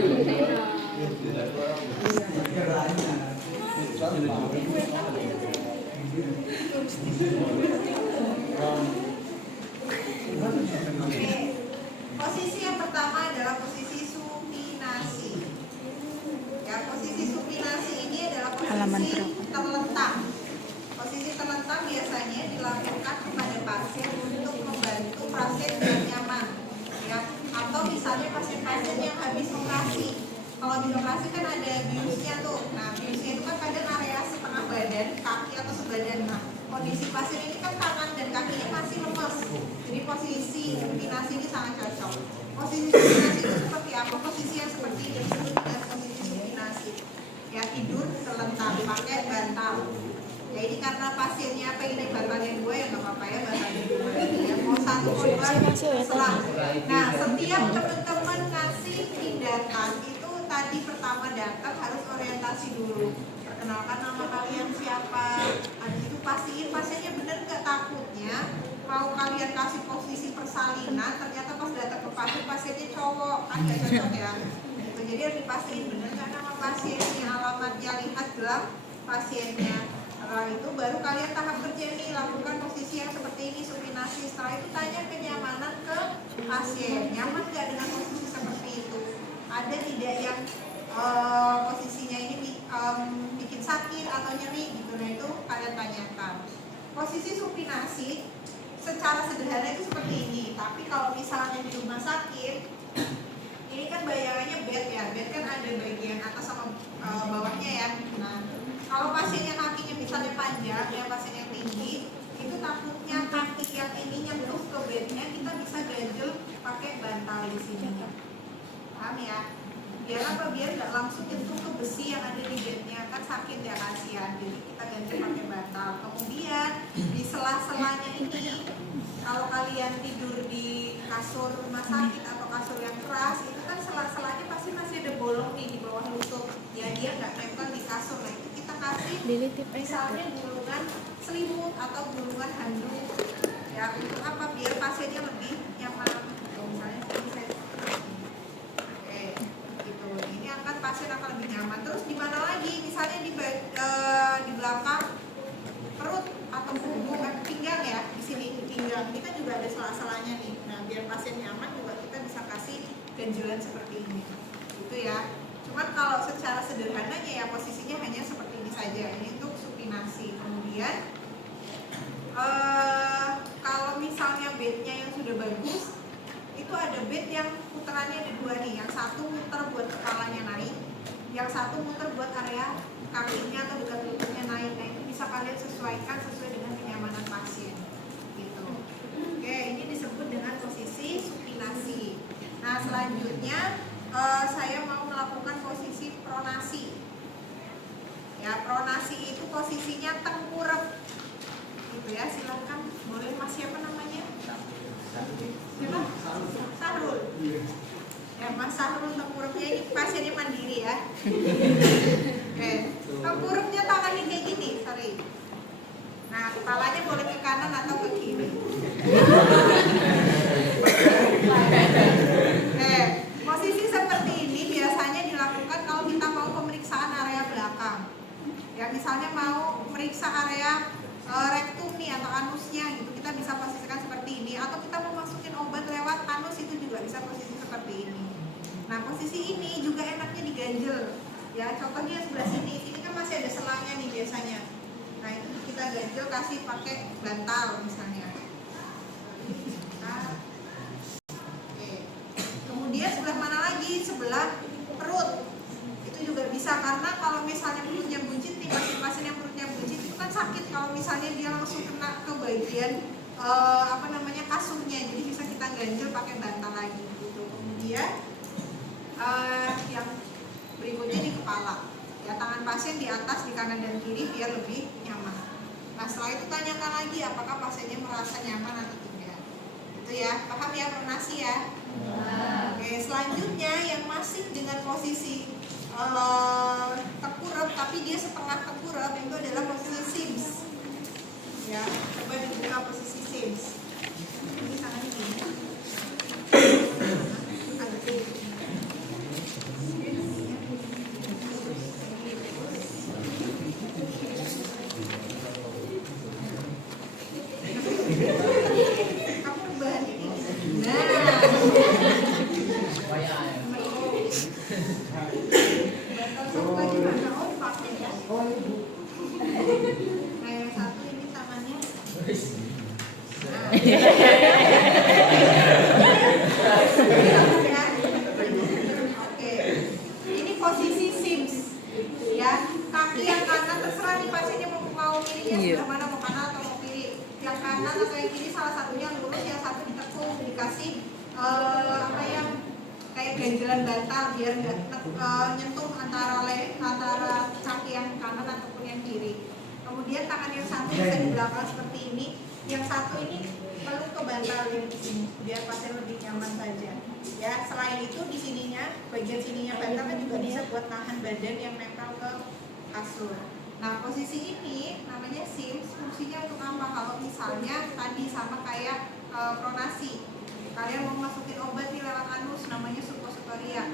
Posisi yang pertama adalah posisi supinasi. Ya, posisi supinasi ini adalah posisi terlentang. Posisi terlentang biasanya dilakukan kepada pasien untuk membantu pasien yang nyaman, ya. Atau misalnya pasien-pasien yang habis operasi. Kalau habis operasi kan ada biusnya tuh. Nah, biusnya itu kan kadang area setengah badan, kaki atau sebadan. Nah, kondisi pasien ini kan tangan dan kakinya masih lemas. Jadi posisi supinasi ini sangat cocok. Posisi supinasi itu seperti apa? Posisi yang seperti ini disebut dengan posisi supinasi. Ya, tidur terlentang pakai bantal. Ya, ini karena pasiennya pengen bantalnya dua ya nggak apa-apa ya, bantalnya dua. Ya, mau satu mau dua selang. Nah, setiap teman-teman ngasih tindakan itu tadi pertama datang harus orientasi dulu. Perkenalkan nama kalian siapa. Habis itu pastiin pasiennya bener nggak, takutnya mau kalian kasih posisi persalinan ternyata pas datang ke pasien pasiennya cowok kan nggak cocok ya. Gitu. Jadi harus dipastiin bener nggak nama pasiennya, alamatnya, lihat gelang pasiennya. Setelah itu baru kalian tahap kerja nih, lakukan posisi yang seperti ini, supinasi. Setelah itu tanya kenyamanan ke pasien, nyaman nggak dengan posisi seperti itu, ada tidak yang posisinya ini bikin sakit atau nyeri gitu. Nah, itu kalian tanyakan. Posisi supinasi secara sederhana itu seperti ini, tapi kalau misalnya di rumah sakit ini kan bayangannya bed ya, bed kan ada bagian atas sama bawahnya ya. Nah, kalau pasiennya kakinya misalnya panjang, ya pasien yang tinggi, itu takutnya kaki yang ini nyentuh ke bednya, kita bisa ganjel pakai bantal di sini. Paham ya? Biar apa? Biar nggak langsung nyentuh ke besi yang ada di bednya, kan sakit ya, kasihan. Jadi kita ganjel pakai bantal. Kemudian di sela-selanya ini, kalau kalian tidur di kasur rumah sakit atau kasur yang keras, itu kan sela-selanya pasti masih ada bolong nih di bawah lutut. Ya, dia nggak nempel di kasur. Nah, itu kita kasih misalnya gulungan selimut atau gulungan handuk. Ya, untuk apa? Biar pasiennya lebih nyaman. Misalnya saya oke, gitu. Ini akan pasien akan lebih nyaman. Terus di mana lagi? Misalnya di belakang perut atau punggung, pinggang ya, di sini di pinggang. Ini kan juga ada sela-selanya nih. Nah, biar pasien nyaman juga kita bisa kasih ganjelan seperti ini. Gitu ya. Cuman kalau secara sederhananya ya posisinya hanya seperti ini saja. Ini untuk supinasi. Kemudian kalau misalnya bednya yang sudah bagus, itu ada bed yang putarannya ada dua nih. Yang satu muter buat kepalanya naik, yang satu muter buat area kakinya atau dekat lututnya naik. Nah, itu bisa kalian sesuaikan sesuai dengan kenyamanan pasien. Gitu. Oke, ini disebut dengan posisi supinasi. Nah, selanjutnya saya mau melakukan posisi pronasi. Ya, pronasi itu posisinya tengkurap. Gitu ya, silakan. Boleh Mas siapa namanya? Siapa? Sahrul. Ya, Mas Sahrul tengkurapnya ini pasiennya mandiri ya. Oke, tengkurapnya tangannya kayak gini, sorry. Nah, kepalanya boleh ke kanan atau ke kiri. Posisi seperti ini biasanya dilakukan kalau kita mau pemeriksaan area belakang. Ya, misalnya mau meriksa area rektum nih atau anusnya gitu, kita bisa posisikan seperti ini. Atau kita mau masukin obat lewat anus, itu juga bisa posisi seperti ini. Nah, posisi ini juga enaknya diganjel. Ya, contohnya sebelah sini. Ini kan masih ada selangnya nih biasanya. Nah, itu kita ganjel kasih pakai bantal misalnya. Nah, oke. Kemudian sebelah mana lagi? Sebelah perut. Itu juga bisa, karena kalau misalnya perutnya buncit nih, pasien-pasien yang perutnya buncit itu kan sakit kalau misalnya dia langsung kena ke bagian kasurnya. Jadi bisa kita ganjel pakai bantal lagi gitu. Kemudian yang berikutnya di kepala. Ya, tangan pasien di atas, di kanan dan kiri biar lebih nyaman. Nah, setelah itu tanyakan lagi apakah pasiennya merasa nyaman atau tidak. Itu ya, paham ya pronasi ya? Oke, selanjutnya yang masih dengan posisi tengkurap tapi dia setengah tengkurap, itu adalah posisi Sims. Ya, coba dibuka posisi Sims. Ini tangannya gini. Bantal satu lagi mana? Oh dipakai ya. Nah yang satu ini tangannya. Nah. Oke. Ini posisi Sims. Ya, kaki yang kanan terserah nih pasiennya mau kirinya sebelah mana, mau kanan atau mau kiri. Yang kanan atau yang kiri salah satunya lurus, yang satu ditekuk, dikasih apa yang kayak ganjelan bantal biar nggak nyentuh antara kaki yang kanan ataupun yang kiri. Kemudian tangan yang satu bisa di belakang seperti ini, yang satu ini perlu ke bantal yang di sini biar pasien lebih nyaman saja. Ya, selain itu di sininya, bagian sininya bantal kan juga bisa buat nahan badan yang nempel ke kasur. Nah, posisi ini namanya Sims, fungsinya untuk apa? Kalau misalnya tadi sama kayak pronasi, kalian mau masukin obat nih lewat anus, namanya suppositoria.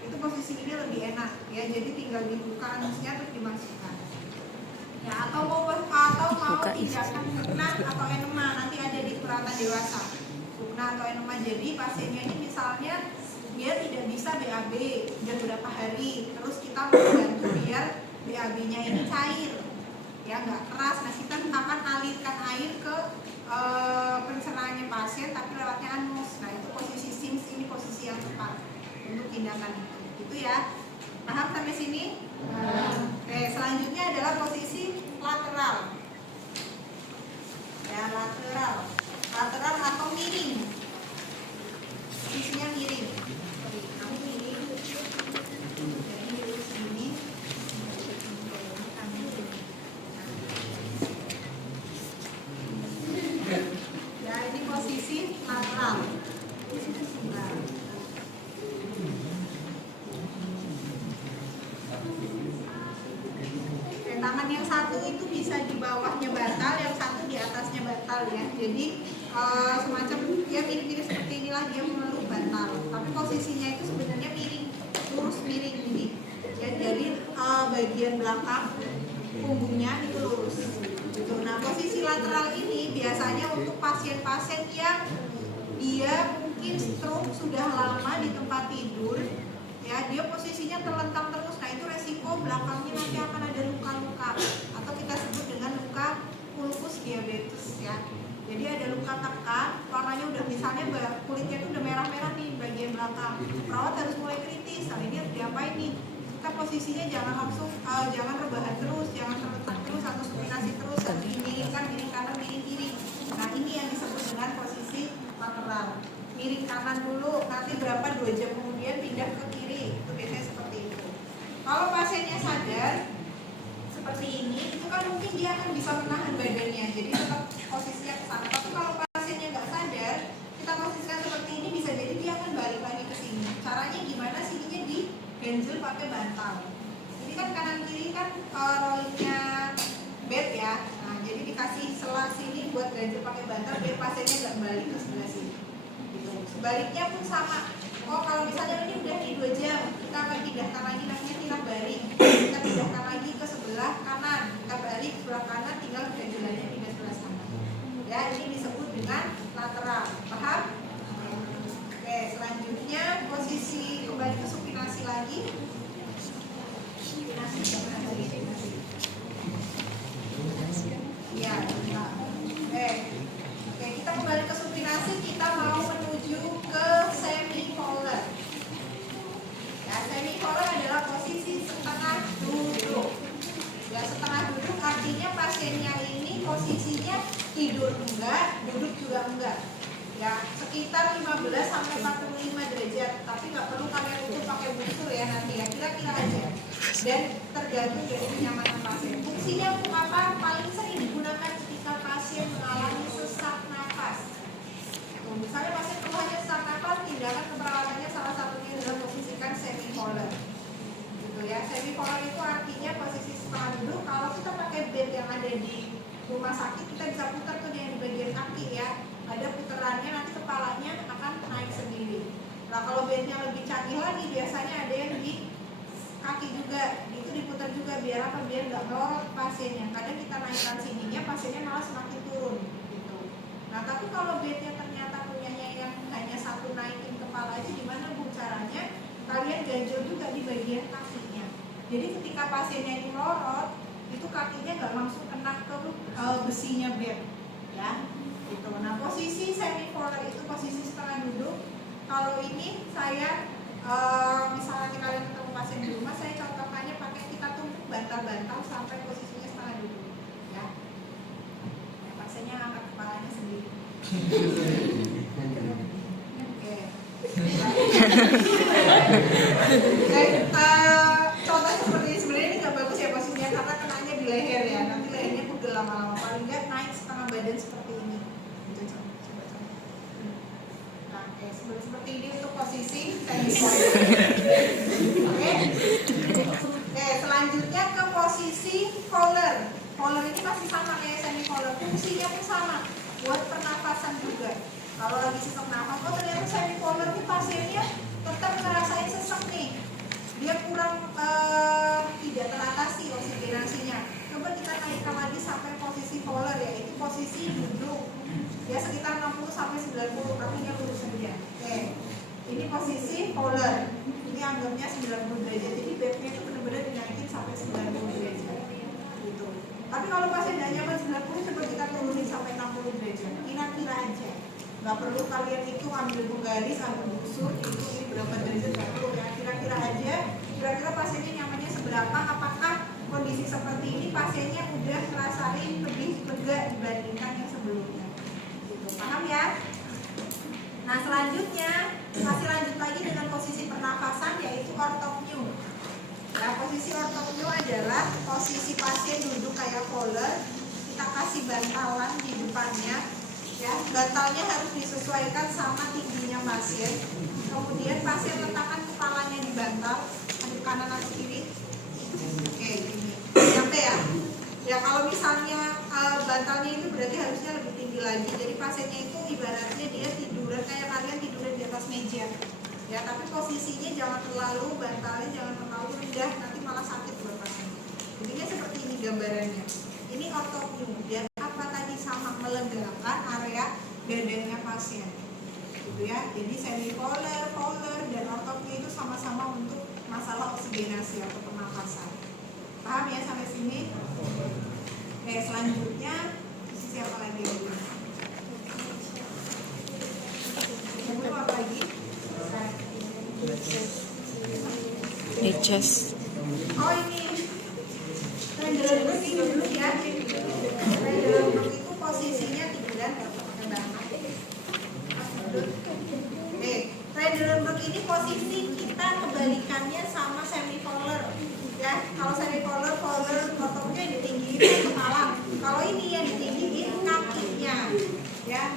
Itu posisi ini lebih enak, ya. Jadi tinggal dibuka anusnya terus dimasukkan. Ya, atau mau tindakan bukna atau enema, nanti ada di perawatan dewasa. Bukna atau enema, jadi pasiennya ini misalnya dia tidak bisa BAB udah beberapa hari, terus kita membantu biar BAB-nya ini cair, ya nggak keras. Nah kita akan alirkan air ke pencernaannya pasien, tapi lewatnya anus. Nah itu posisi Sims, ini posisi yang tepat untuk tindakan itu, gitu ya. Paham sampai sini? Oke, selanjutnya adalah posisi lateral. Ya, lateral atau miring. Posisinya miring. Kamu miring. Jadi lurus ini. Ya, ini posisi lateral. Nah. Tangan yang satu itu bisa di bawahnya bantal, yang satu di atasnya bantal ya. Jadi semacam ya mirip-mirip seperti inilah, dia meluk bantal. Tapi posisinya itu sebenarnya miring, lurus miring ini. Ya, dari bagian belakang punggungnya itu lurus. Gitu. Nah posisi lateral ini biasanya untuk pasien-pasien yang dia mungkin stroke sudah lama di tempat tidur. Ya, dia posisinya terlentang terus. Nah itu resiko belakangnya nanti akan ada luka-luka atau kita sebut dengan luka ulkus diabetes ya. Jadi ada luka tekan, warnanya udah misalnya kulitnya itu udah merah-merah nih bagian belakang. Perawat harus mulai kritis. Nah ini harus diapain nih? Kita posisinya jangan langsung jangan rebahan terus, jangan terletak terus atau supinasi terus, harus miringkan, miring kanan, miring kiri. Nah ini yang disebut dengan posisi lateral. Miring kanan dulu, nanti berapa 2 jam kemudian pindah ke kiri. Itu biasanya seperti itu. Kalau pasiennya sadar seperti ini, itu kan mungkin dia akan bisa menahan badannya, jadi tetap posisinya ke sana. Tapi kalau pasiennya nggak sadar, kita posisikan seperti ini, bisa jadi dia akan balik lagi ke sini. Caranya gimana? Sininya di ganjel pakai bantal. Jadi kan kanan kiri kan rollingnya bed ya. Nah jadi dikasih selang sini buat ganjel pakai bantal biar pasiennya nggak balik ke sebelah sini. Sebaliknya pun sama. Oh kalau misalnya ini udah di 2 jam, kita akan pindahkan lagi, namanya tirak baring. Kita pindahkan lagi ke sebelah kanan, kita balik sebelah kanan, tinggal ganjelannya pindah sebelah sana. Ya ini disebut dengan lateral. Paham? Oke, selanjutnya posisi kembali ke supinasi lagi. Supinasi. Ya, Oke, kita kembali ke supinasi, kita mau menuju ke semicolon. Ya, semicolon adalah posisi setengah duduk. Ya, setengah duduk artinya pasiennya ini posisinya tidur enggak, duduk juga enggak. Ya, sekitar 15 sampai 45 derajat, tapi nggak perlu kalian ukur pakai busur ya nanti ya, kira-kira aja. Dan tergantung dari kenyamanan pasien. Fungsinya untuk apa? Paling sering digunakan ketika pasien mengalami sesak nafas. Misalnya pasien keluhannya sesak nafas, tindakan keperawatannya salah satunya adalah posisikan semicolon. Gitu ya. Semicolon itu artinya posisi setengah duduk. Kalau kita pakai bed yang ada di rumah sakit, kita bisa putar tuh di bagian kaki ya. Ada putarannya, nanti kepalanya akan naik sendiri. Nah kalau bednya lebih canggih lagi, biasanya ada yang di kaki juga, itu diputar juga biar apa? Biar nggak melorot pasiennya. Kadang kita naikkan sininya, pasiennya malah semakin turun. Gitu. Nah tapi kalau bednya ternyata punyanya yang hanya satu naikin kepala aja, gimana bu caranya? Kalian ganjel juga di bagian kakinya. Jadi ketika pasiennya ini melorot, itu kakinya nggak langsung kena ke besinya bed, ya. Gitu. Nah, posisi semipolar itu posisi setengah duduk. Kalau ini saya misalnya kalian ketemu pasien di rumah, saya contohkannya pakai kita tumpuk bantal-bantal sampai posisinya setengah duduk, ya. Ya, pasiennya angkat kepalanya sendiri. Oke. Contoh seperti ini sebenarnya ini nggak bagus ya posisinya karena kenanya di leher ya. Nanti lehernya pegel lama-lama, paling nggak naik setengah badan seperti ini. Coba. Nah, oke, seperti ini untuk posisi semipolar. Oke. Oke, selanjutnya ke posisi polar. Polar ini masih sama kayak semipolar, fungsinya pun sama, buat pernafasan juga. Kalau lagi sesak nafas, oh ternyata semipolar ini pasiennya tetap ngerasain sesak nih, dia kurang tidak teratasi oksigenasinya. Coba kita naikkan lagi sampai posisi polar, yaitu posisi duduk, ya sekitar 60 sampai 90, kakinya lurus saja. Oke, ini posisi polar, ini anggapnya 90 derajat, jadi bednya itu benar-benar dinaikin sampai 90 derajat gitu. Tapi kalau pasien tidak nyaman 90, coba kita turunin sampai 60 derajat, kira-kira aja. Nggak perlu kalian itu ambil penggaris, ambil busur, ini berapa derajat, nggak perlu ya. Kira-kira aja, kira-kira pasiennya nyamannya seberapa, apakah kondisi seperti ini pasiennya udah ngerasain lebih lega dibandingkan yang sebelumnya gitu. Paham ya? Nah selanjutnya, masih lanjut lagi dengan posisi pernafasan, yaitu orthopneu. Nah posisi orthopneu adalah posisi pasien duduk kayak polar, kita kasih bantalan di depannya, ya, bantalnya harus disesuaikan sama tingginya pasien. Kemudian pasien letakkan kepalanya di bantal, hadap kanan atau kiri. Oke, ini sampai ya. Ya kalau misalnya bantalnya itu berarti harusnya lebih tinggi lagi. Jadi pasiennya itu ibaratnya dia tiduran kayak kalian tiduran di atas meja. Ya, tapi posisinya jangan terlalu, bantalnya jangan terlalu rendah, nanti malah sakit buat pasien. Intinya seperti ini gambarannya. Ini orthopneu. Dan apa tadi sama melegakan area dadanya pasien. Gitu ya. Jadi semipolar, polar, dan orthopneu itu sama-sama untuk masalah oksigenasi atau pernafasan. Paham ya sampai sini? Oke, selanjutnya posisi apa lagi? Yang belum apa lagi? Chest. Oh ini renderan dulu ya. Renderan itu posisinya tiduran pakai bantal. Oke, renderan ini posisi kita kebalikannya sama semipolar. Ya, kalau semipolar, polar, orthopneu ditinggiin kepala. Kalau ini yang ditinggiin kakinya, ya.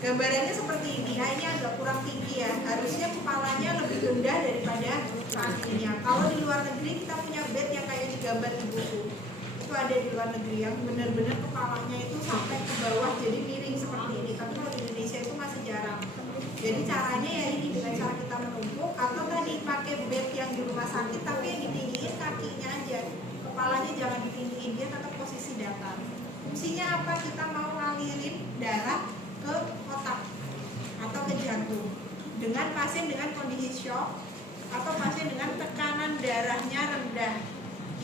Gambarannya seperti ini, ya, ini agak kurang tinggi ya. Harusnya kepalanya lebih rendah daripada kakinya. Kalau di luar negeri kita punya bed yang kayak di gambar di buku. Itu ada di luar negeri yang benar-benar kepalanya itu sampai ke bawah jadi miring seperti ini. Tapi kalau di Indonesia itu masih jarang. Jadi caranya ya ini dengan cara kita menumpuk atau tadi pakai bed yang di rumah sakit tapi yang ditinggiin kakinya aja. Kepalanya jangan ditinggiin, dia tetap posisi datar. Fungsinya apa? Kita mau ngalirin darah ke otak atau ke jantung dengan pasien dengan kondisi shock atau pasien dengan tekanan darahnya rendah,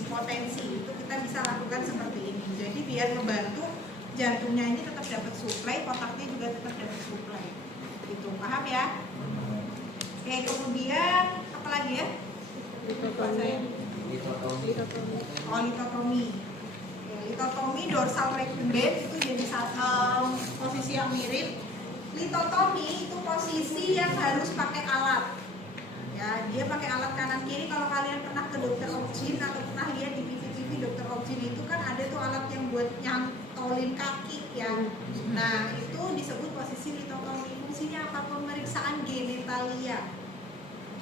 hipotensi, itu kita bisa lakukan seperti ini. Jadi biar membantu jantungnya ini tetap dapat suplai, otaknya juga tetap dapat suplai. Itu paham ya? Oke, kemudian apa lagi ya? Litotomi. Litotomi dorsal rectum band itu jadi posisi yang mirip. Litotomi itu posisi yang harus pakai alat. Ya, dia pakai alat kanan kiri. Kalau kalian pernah ke dokter Obgyn atau pernah lihat di TV dokter Obgyn itu kan ada tuh alat yang buat nyantolin kaki ya. Nah, itu disebut posisi litotomi. Fungsinya apa? Pemeriksaan genitalia.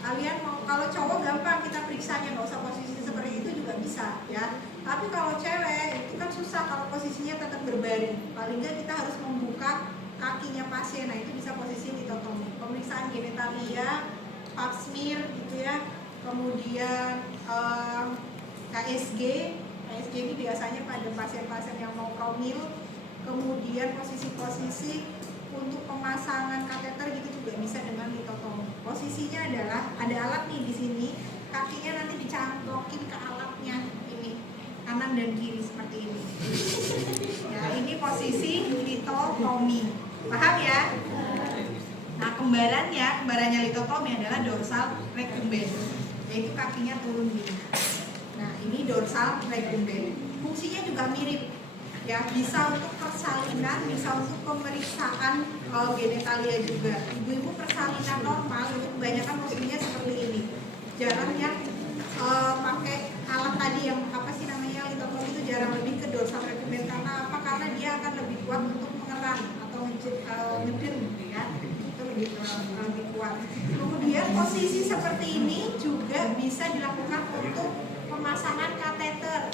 Kalian mau, kalau cowok gampang kita periksanya, nggak usah posisi seperti itu juga bisa ya. Tapi kalau cewek itu kan susah kalau posisinya tetap berbaring. Paling nggak kita harus membuka kakinya pasien. Nah itu bisa posisi litotomi. Pemeriksaan genitalia, pap smear gitu ya. Kemudian KSG PSG ini biasanya pada pasien-pasien yang mau promil, kemudian posisi-posisi untuk pemasangan kateter gitu juga bisa dengan litotomi. Posisinya adalah ada alat nih di sini, kakinya nanti dicangklokin ke alatnya ini, kanan dan kiri seperti ini. Ya, ini posisi litotomi. Paham ya? Nah, kembarannya litotomi adalah dorsal recumbens, yaitu kakinya turun gini. Nah, ini dorsal recumbens. Fungsinya juga mirip, ya, bisa untuk persalinan, bisa untuk pemeriksaan genitalia juga. Ibu-ibu persalinan normal itu kebanyakan fungsinya seperti ini. Jarang yang pakai alat tadi yang apa sih namanya litotomi itu jarang, lebih ke dorsal recumbens. Karena apa? Karena dia akan lebih kuat untuk mengeram atau ngeden, ya. Lebih kuat. Kemudian posisi seperti ini juga bisa dilakukan untuk pemasangan kateter.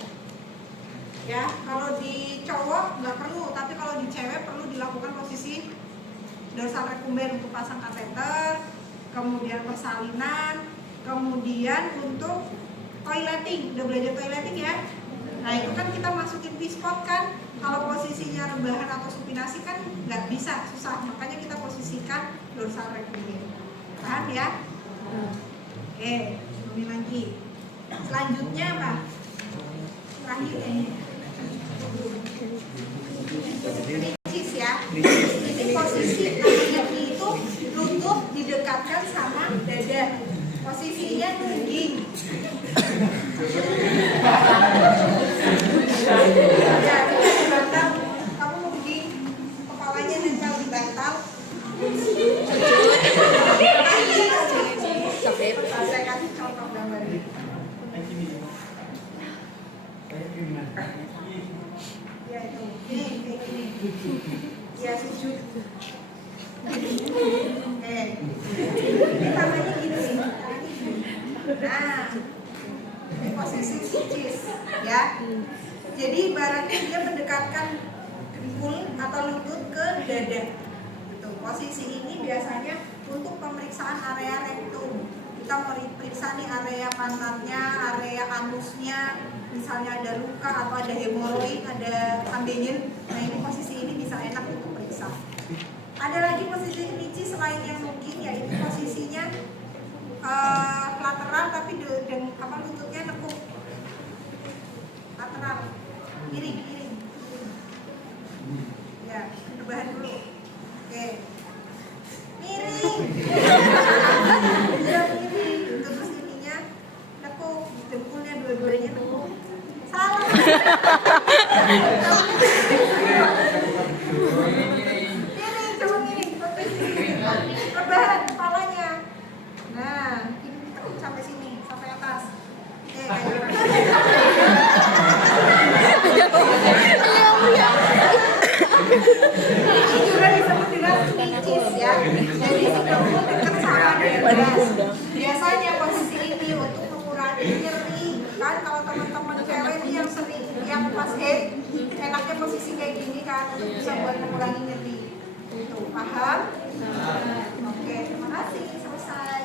Ya, kalau di cowok nggak perlu, tapi kalau di cewek perlu dilakukan posisi dorsal recumbens untuk pasang kateter, kemudian persalinan, kemudian untuk toileting. Udah belajar toileting ya? Nah, itu kan kita masukin P-spot kan. Kalau posisinya rebahan atau supinasi kan nggak bisa, susah. Makanya kita posisikan dorsal recumbens. Paham ya? Oke, ini lagi. Selanjutnya apa? Terakhir ini. Ricis ya. Ini posisi kaki itu lutut didekatkan sama dada. Posisinya nungging. Ya, kita di bantal. Kamu nungging, kepalanya nempel di bantal. Saya kasih contoh gambarnya. Ya itu, ini kayak gini. Ya sujud. Ini tangannya gini. Nah, ini posisi ricis, ya. Jadi ibaratnya dia mendekatkan dengkul atau lutut ke dada. Gitu. Posisi ini biasanya untuk pemeriksaan area rektum. Kita mau periksa nih area pantatnya, area anusnya, misalnya ada luka atau ada hemoroid, ada ambeien. Nah, ini posisi ini bisa enak untuk periksa. Ada lagi posisi ricis selain yang mungkin, yaitu posisinya lateral tapi lututnya nekuk. Lateral, miring. Ya, rebahan dulu. Oke. Miring. Udah miring. Terus ininya nekuk, dengkulnya dua-duanya nekuk. Salah. Miring, coba miring. Rebahan kepalanya. Nah, ini tekuk sampai sini, sampai atas. Oke, kayak ini juga disebut dengan ricis ya. Jadi dengkul dekat sama dada. Biasanya posisi ini untuk mengurangi nyeri. Kan kalau teman-teman cewek ini yang sering yang pas enaknya posisi kayak gini kan, untuk bisa buat mengurangi nyeri. Itu paham? Oke, terima kasih. Selesai.